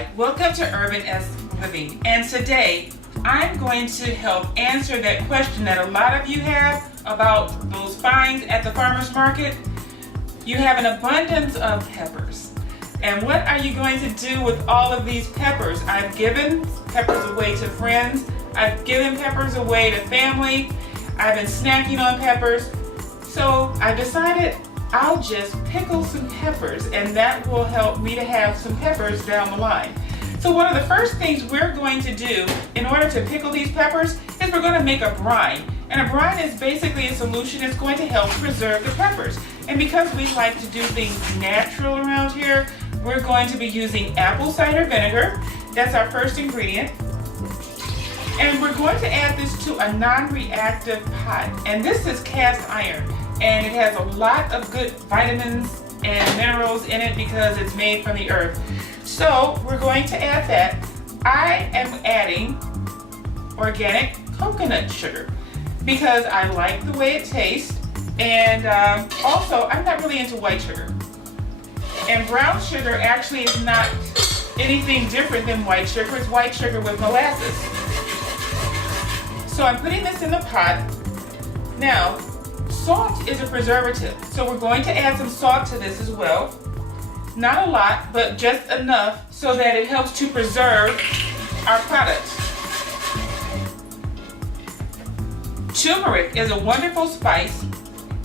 Hi, welcome to URBANesque Living, and today I'm going to help answer that question that a lot of you have about those finds at the farmer's market. You have an abundance of peppers, and what are you going to do with all of these peppers? I've given peppers away to friends, I've given peppers away to family, I've been snacking on peppers, so I decided I'll just pickle some peppers, and that will help me to have some peppers down the line. So one of the first things we're going to do in order to pickle these peppers is we're going to make a brine. And a brine is basically a solution that's going to help preserve the peppers. And because we like to do things natural around here, we're going to be using apple cider vinegar. That's our first ingredient. And we're going to add this to a non-reactive pot. And this is cast iron. And it has a lot of good vitamins and minerals in it because it's made from the earth. So we're going to add that. I am adding organic coconut sugar because I like the way it tastes, and also I'm not really into white sugar. And brown sugar actually is not anything different than white sugar. It's white sugar with molasses. So I'm putting this in the pot. Now, salt is a preservative, so we're going to add some salt to this as well. Not a lot, but just enough so that it helps to preserve our products. Turmeric is a wonderful spice,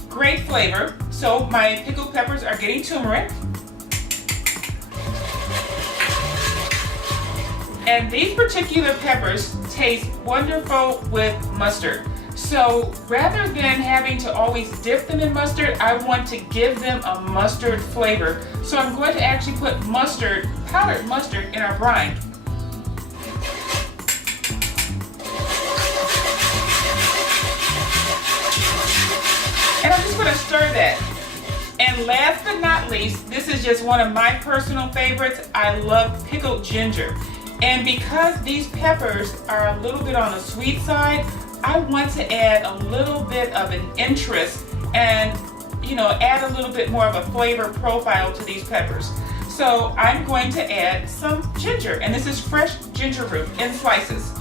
great flavor, so my pickled peppers are getting turmeric. And these particular peppers taste wonderful with mustard. So rather than having to always dip them in mustard, I want to give them a mustard flavor. So I'm going to actually put mustard, powdered mustard, in our brine. And I'm just going to stir that. And last but not least, this is just one of my personal favorites. I love pickled ginger. And because these peppers are a little bit on the sweet side, I want to add a little bit of an interest and, add a little bit more of a flavor profile to these peppers. So I'm going to add some ginger, and this is fresh ginger root in slices.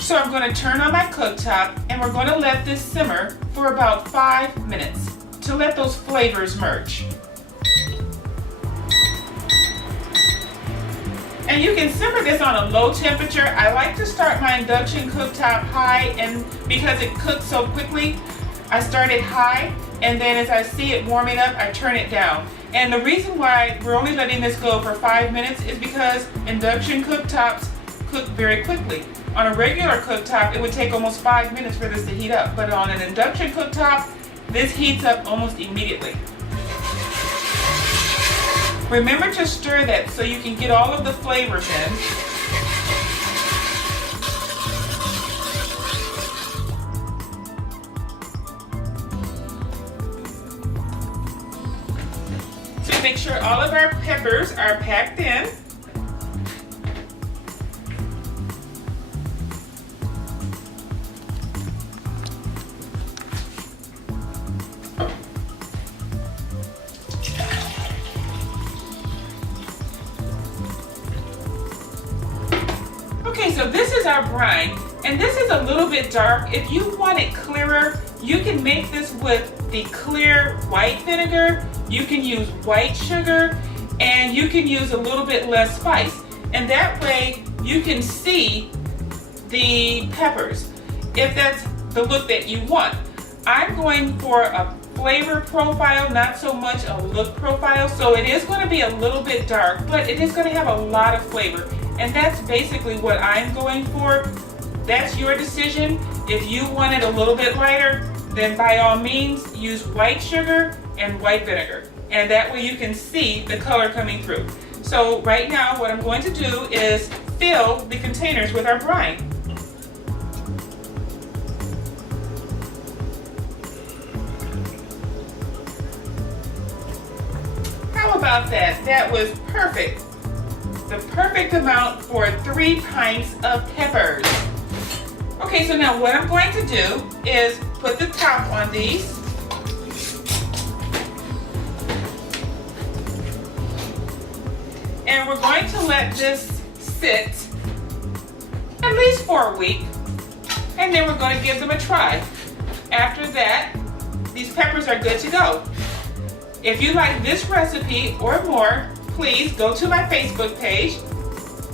So I'm going to turn on my cooktop, and we're going to let this simmer for about 5 minutes to let those flavors merge. And you can simmer this on a low temperature. I like to start my induction cooktop high, and because it cooks so quickly, I start it high, and then as I see it warming up, I turn it down. And the reason why we're only letting this go for 5 minutes is because induction cooktops cook very quickly. On a regular cooktop, it would take almost 5 minutes for this to heat up, but on an induction cooktop, this heats up almost immediately. Remember to stir that so you can get all of the flavors in. So make sure all of our peppers are packed in. Okay, so this is our brine, and this is a little bit dark. If you want it clearer, you can make this with the clear white vinegar. You can use white sugar, and you can use a little bit less spice. And that way, you can see the peppers, if that's the look that you want. I'm going for a flavor profile, not so much a look profile. So it is going to be a little bit dark, but it is going to have a lot of flavor. And that's basically what I'm going for. That's your decision. If you want it a little bit lighter, then by all means use white sugar and white vinegar. And that way you can see the color coming through. So right now what I'm going to do is fill the containers with our brine. How about that? That was perfect. The perfect amount for 3 pints of peppers. Okay, so now what I'm going to do is put the top on these. And we're going to let this sit at least for a week, and then we're going to give them a try. After that, these peppers are good to go. If you like this recipe or more, please go to my Facebook page.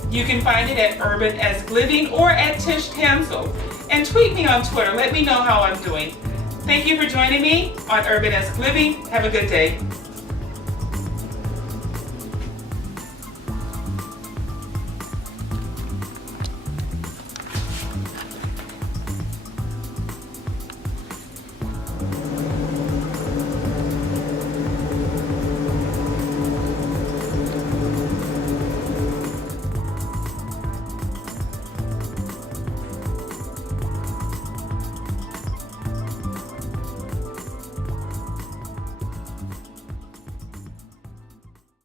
You can find it at URBANesque Living or at Tish Tansil. And tweet me on Twitter. Let me know how I'm doing. Thank you for joining me on URBANesque Living. Have a good day.